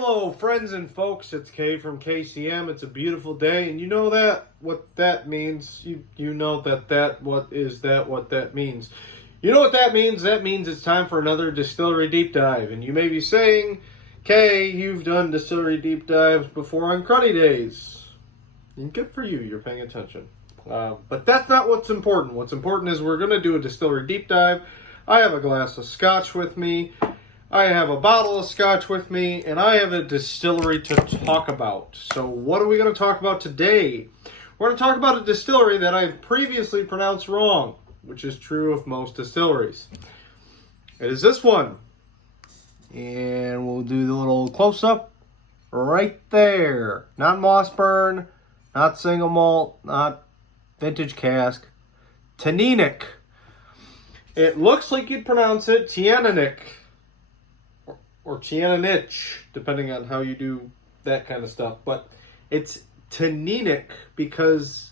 Hello, friends and folks. It's Kay from KCM. It's a beautiful day, and you know what that means. You know what that means. You know what that means? That means it's time for another Distillery Deep Dive. And you may be saying, Kay, you've done Distillery Deep Dives before on Cruddy Days. And good for you. You're paying attention. But that's not what's important. What's important is we're going to do a Distillery Deep Dive. I have a glass of scotch with me. I have a bottle of scotch with me, and I have a distillery to talk about. So what are we going to talk about today? We're going to talk about a distillery that I've previously pronounced wrong, which is true of most distilleries. It is this one. And we'll do the little close-up right there. Not Mossburn, not single malt, not vintage cask. Teaninich. It looks like you'd pronounce it Teaninich. Or Teaninich, depending on how you do that kind of stuff. But it's Teaninich because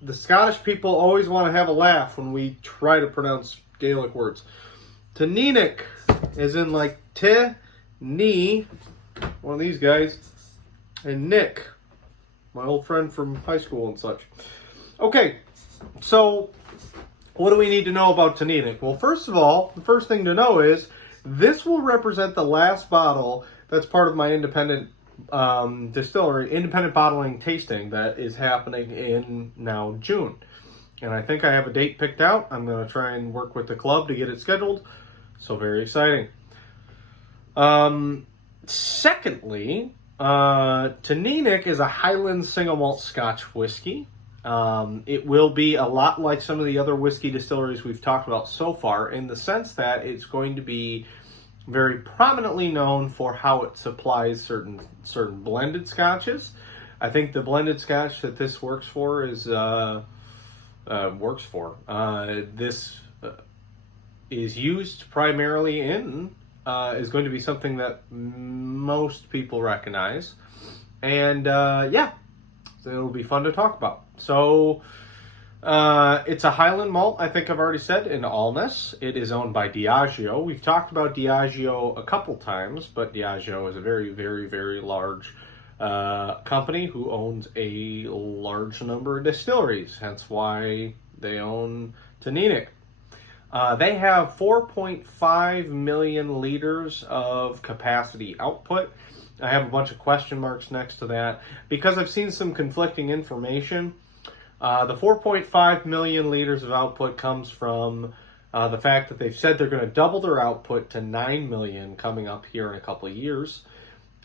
the Scottish people always want to have a laugh when we try to pronounce Gaelic words. Teaninich is in like te-ni, one of these guys, and Nick, my old friend from high school and such. Okay, so what do we need to know about Teaninich? Well, first of all, the first thing to know is this will represent the last bottle that's part of my independent distillery, independent bottling tasting that is happening in now June. And I think I have a date picked out. I'm going to try and work with the club to get it scheduled. So very exciting. Secondly, Teaninich is a Highland single malt Scotch whiskey. It will be a lot like some of the other whiskey distilleries we've talked about so far in the sense that it's going to be very prominently known for how it supplies certain blended scotches. I think the blended scotch that this works for is this is used primarily in is going to be something that most people recognize, and so it'll be fun to talk about. So it's a Highland malt, I think I've already said, in Alness. It is owned by Diageo. We've talked about Diageo a couple times, but Diageo is a very, very, very large company who owns a large number of distilleries, hence why they own Teaninich. They have 4.5 million liters of capacity output. I have a bunch of question marks next to that because I've seen some conflicting information. The 4.5 million liters of output comes from the fact that they've said they're going to double their output to 9 million coming up here in a couple of years.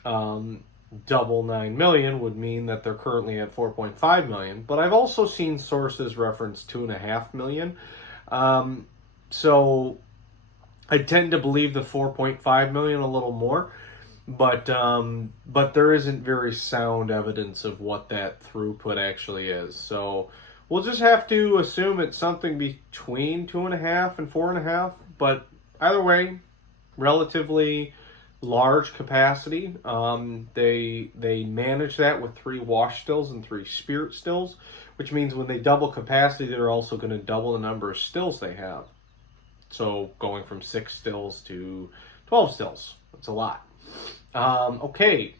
Double 9 million would mean that they're currently at 4.5 million, but I've also seen sources reference 2.5 million. So I tend to believe the 4.5 million a little more. But there isn't very sound evidence of what that throughput actually is. So we'll just have to assume it's something between 2.5 and 4.5. But either way, relatively large capacity. They manage that with 3 wash stills and 3 spirit stills, which means when they double capacity, they're also going to double the number of stills they have. So going from 6 stills to 12 stills. That's a lot. Okay,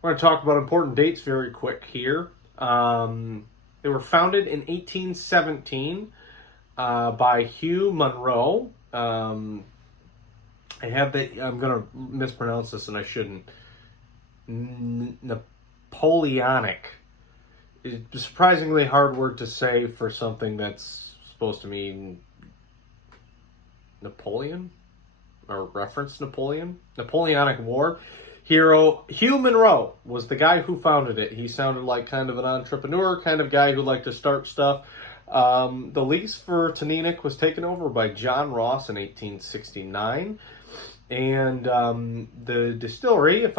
we're going to talk about important dates very quick here. They were founded in 1817 by Hugh Munro. I'm going to mispronounce this and I shouldn't. Napoleonic. It's a surprisingly hard word to say for something that's supposed to mean Napoleon or reference Napoleon. Napoleonic War. Hero Hugh Munro was the guy who founded it. He sounded like kind of an entrepreneur, kind of guy who liked to start stuff. The lease for Teaninich was taken over by John Ross in 1869. And the distillery, the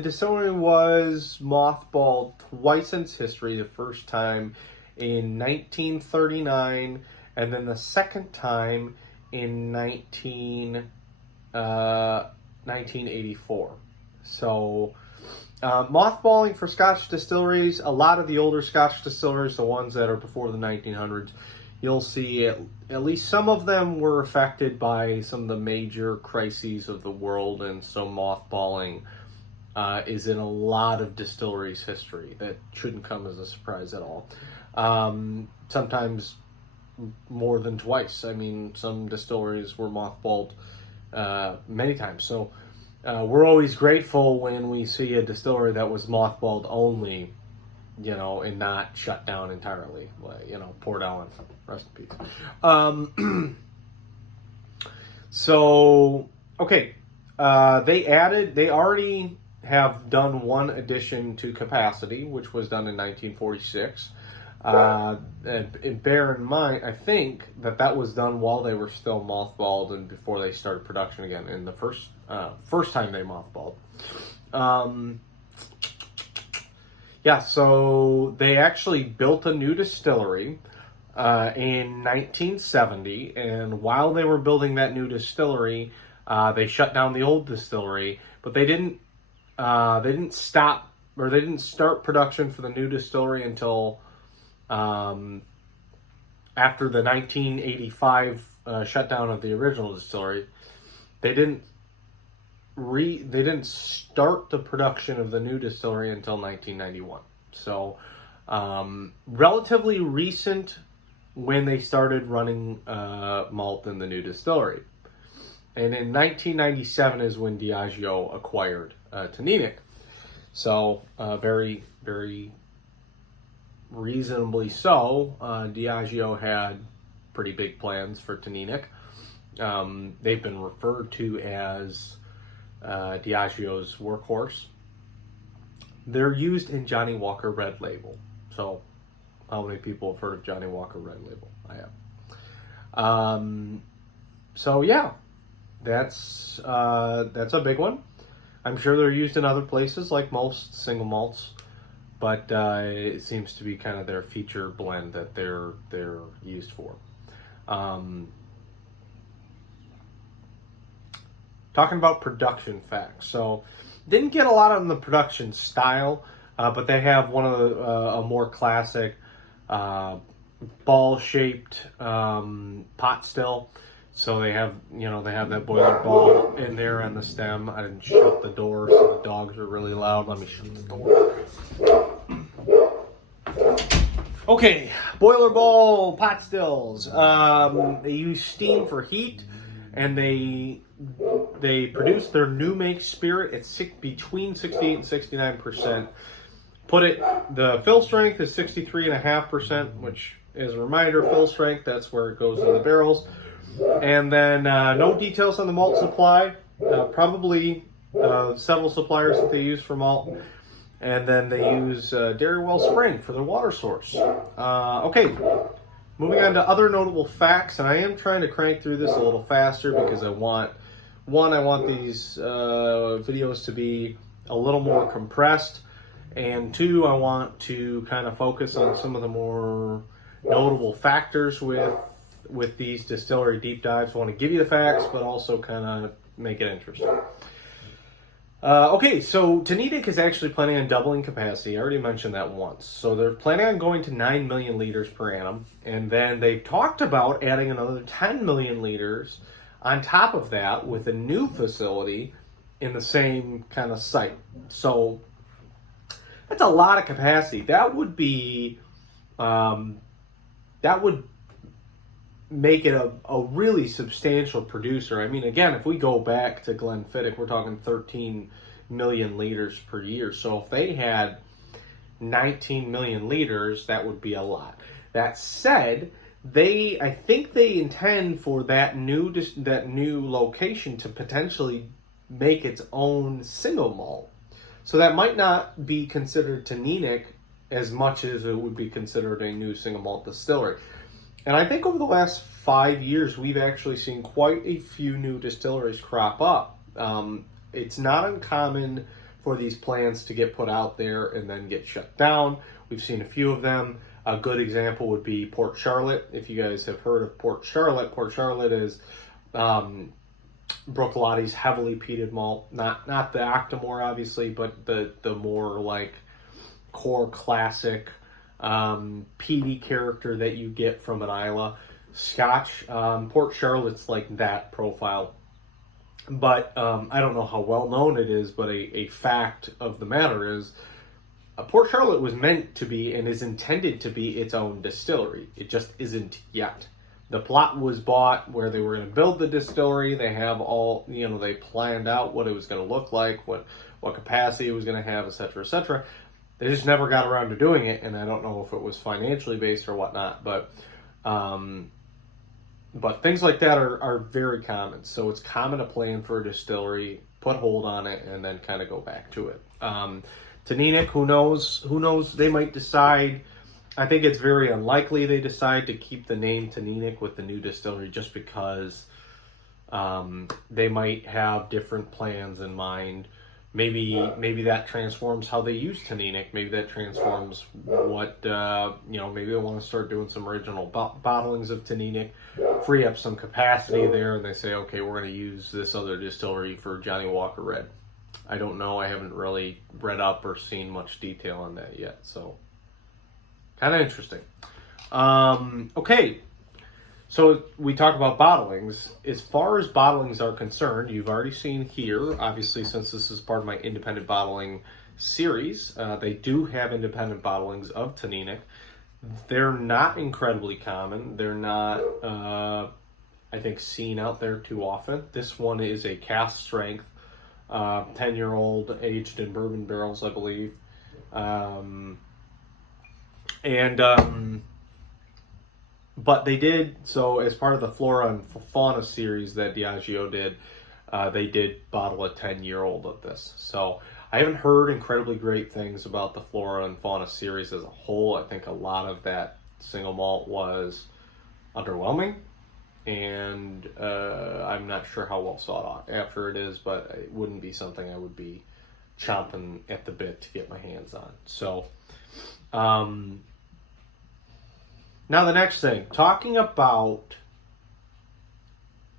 distillery was mothballed twice in its history. The first time in 1939, and then the second time in 1984. So mothballing for Scotch distilleries, a lot of the older Scotch distilleries, the ones that are before the 1900s, you'll see at least some of them were affected by some of the major crises of the world, and so mothballing is in a lot of distilleries' history. That shouldn't come as a surprise at all. Sometimes more than twice. I mean, some distilleries were mothballed many times. So we're always grateful when we see a distillery that was mothballed only, and not shut down entirely. Port Ellen, rest in peace. So, okay. They already have done one addition to capacity, which was done in 1946. And bear in mind, I think that was done while they were still mothballed and before they started production again. In the first time they mothballed. So they actually built a new distillery in 1970, and while they were building that new distillery, they shut down the old distillery, but they didn't start production for the new distillery until after the 1985 shutdown of the original distillery. They didn't start the production of the new distillery until 1991. So relatively recent when they started running malt in the new distillery. And in 1997 is when Diageo acquired Teaninich. So very, very reasonably so, Diageo had pretty big plans for Teaninich. They've been referred to as Diageo's workhorse. They're used in Johnny Walker Red Label. So, how many people have heard of Johnny Walker Red Label? I have. That's a big one. I'm sure they're used in other places, like most single malts, but it seems to be kind of their feature blend that they're used for. Talking about production facts. So, didn't get a lot on the production style, but they have one of the a more classic ball-shaped pot still. So they have that boiler ball in there on the stem. I didn't shut the door, so the dogs are really loud. Let me shut the door. Okay, boiler ball pot stills. They use steam for heat, and they produce their new make spirit at between 68 and 69%. The fill strength is 63.5%, which is a reminder, fill strength, that's where it goes in the barrels. And then no details on the malt supply, probably several suppliers that they use for malt. And then they use Dairy Well Spring for their water source. Okay, moving on to other notable facts, and I am trying to crank through this a little faster because I want these videos to be a little more compressed, and two, I want to kind of focus on some of the more notable factors with these distillery deep dives. I want to give you the facts, but also kind of make it interesting. Okay, so Teaninich is actually planning on doubling capacity. I already mentioned that once. So they're planning on going to 9 million liters per annum, and then they've talked about adding another 10 million liters on top of that with a new facility in the same kind of site. So that's a lot of capacity. That would be, that would make it a really substantial producer. I mean, again, if we go back to Glenfiddich, we're talking 13 million liters per year. So if they had 19 million liters, that would be a lot. That said, I think they intend for that new location to potentially make its own single malt. So that might not be considered Teaninich as much as it would be considered a new single malt distillery. And I think over the last 5 years, we've actually seen quite a few new distilleries crop up. It's not uncommon for these plans to get put out there and then get shut down. We've seen a few of them. A good example would be Port Charlotte. If you guys have heard of Port Charlotte is Bruichlotti's heavily peated malt. Not the Octomore, obviously, but the more like core classic peaty character that you get from an Islay Scotch. Port Charlotte's like that profile. But I don't know how well known it is, but a fact of the matter is Port Charlotte was meant to be and is intended to be its own distillery. It just isn't yet. The plot was bought where they were going to build the distillery. They have all, they planned out what it was going to look like, what capacity it was going to have, et cetera, et cetera. They just never got around to doing it, and I don't know if it was financially based or whatnot, but things like that are very common. So it's common to plan for a distillery, put hold on it, and then kind of go back to it. Teaninich, who knows, they might decide. I think it's very unlikely they decide to keep the name Teaninich with the new distillery just because they might have different plans in mind. Maybe that transforms how they use Teaninich. Maybe that transforms what, maybe they want to start doing some original bottlings of Teaninich, free up some capacity there, and they say, okay, we're going to use this other distillery for Johnnie Walker Red. I don't know. I haven't really read up or seen much detail on that yet, so kind of interesting. Okay, so we talk about bottlings. As far as bottlings are concerned, you've already seen here, obviously, since this is part of my independent bottling series, they do have independent bottlings of Teaninich. They're not incredibly common. They're not, I think, seen out there too often. This one is a cask strength, 10-year-old, aged in bourbon barrels, I believe. But they did, so as part of the Flora and Fauna series that Diageo did, they did bottle a 10-year-old of this. So I haven't heard incredibly great things about the Flora and Fauna series as a whole. I think a lot of that single malt was underwhelming, and I'm not sure how well sought after it is, but it wouldn't be something I would be chomping at the bit to get my hands on. So, now the next thing, talking about,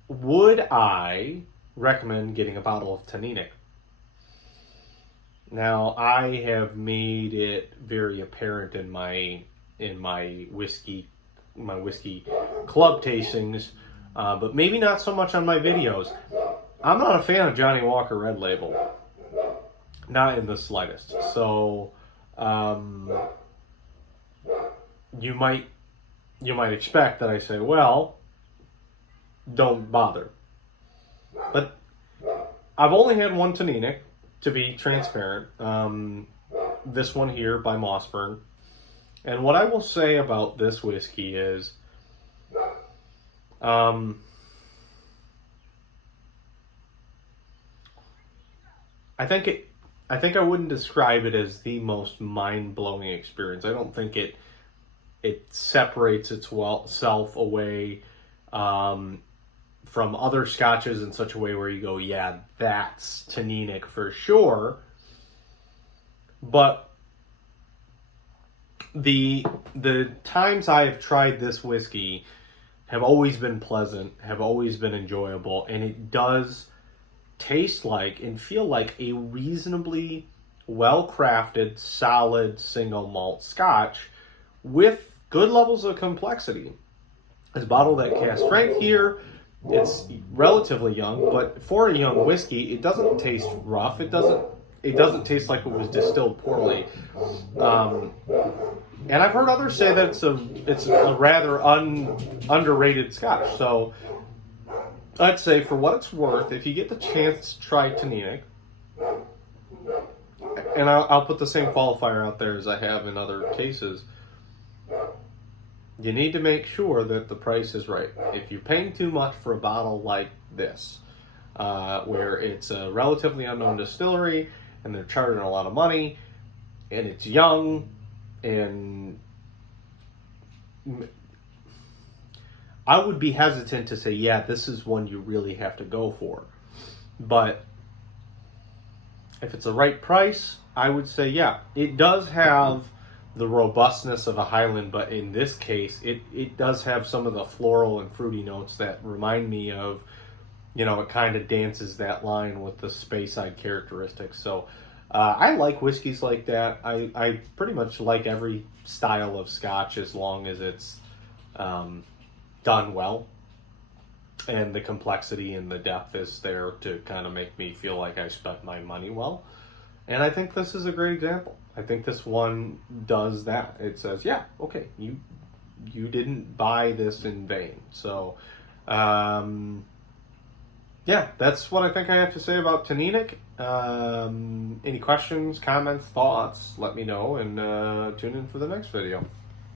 would I recommend getting a bottle of Teaninich? Now, I have made it very apparent in my whiskey club tastings, but maybe not so much on my videos. I'm not a fan of Johnnie Walker Red Label, not in the slightest. So, you might expect that I say, well, don't bother. But I've only had one Teaninich, to be transparent. This one here by Mossburn. And what I will say about this whiskey is, I think I wouldn't describe it as the most mind-blowing experience. I don't think it separates itself away from other scotches in such a way where you go, yeah, that's Teaninich for sure. But the times I have tried this whiskey have always been pleasant, have always been enjoyable, and it does taste like and feel like a reasonably well-crafted, solid single malt scotch with good levels of complexity. It's bottled at cask strength here. It's relatively young, but for a young whiskey, it doesn't taste rough. It doesn't taste like it was distilled poorly. And I've heard others say that it's a rather underrated scotch. So I'd say, for what it's worth, if you get the chance to try Teaninich, and I'll put the same qualifier out there as I have in other cases, you need to make sure that the price is right. If you're paying too much for a bottle like this, where it's a relatively unknown distillery and they're charging a lot of money, and it's young, and I would be hesitant to say, yeah, this is one you really have to go for. But if it's the right price, I would say, yeah, it does have the robustness of a Highland, but in this case, it does have some of the floral and fruity notes that remind me of, it kind of dances that line with the Speyside characteristics. So I like whiskeys like that. I pretty much like every style of Scotch as long as it's done well, and the complexity and the depth is there to kind of make me feel like I spent my money well. And I think this is a great example. I think this one does that. It says, yeah, okay, you didn't buy this in vain. So, yeah, that's what I think I have to say about Teaninich. Any questions, comments, thoughts, let me know, and tune in for the next video.